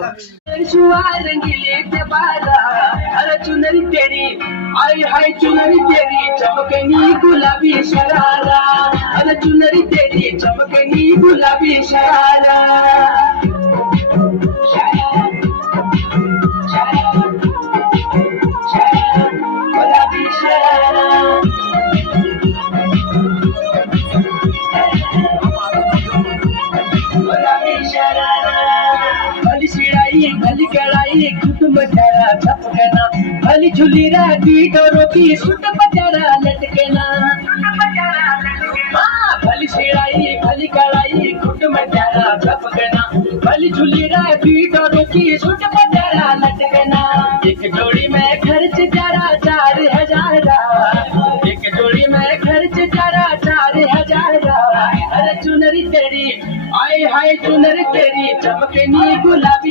शुआ रंगीले ते बारा, अरे चुनरी तेरी आई हाय चुनरी तेरी चमकनी गुलाबी शरारा, अरे चुनरी तेरी चमकनी गुलाबी शरारा। गुलाबी शरारा भली शिड़ाई भली कड़ाई कुटुंब जरा छपकना, भली झुली रहती डोरों की सुट बजारा लटकना। भली शिड़ाई भली कड़ाई कुटुंब जरा छपकना, भली झुली रहती डोरों की सुट बजारा लटकना। एक जोड़ी में खर्च जरा 4,000, एक जोड़ी में खर्च जरा 4,000। अरे चुनरी तेरी आए हाय चुनरी तेरी चमकनी गुलाबी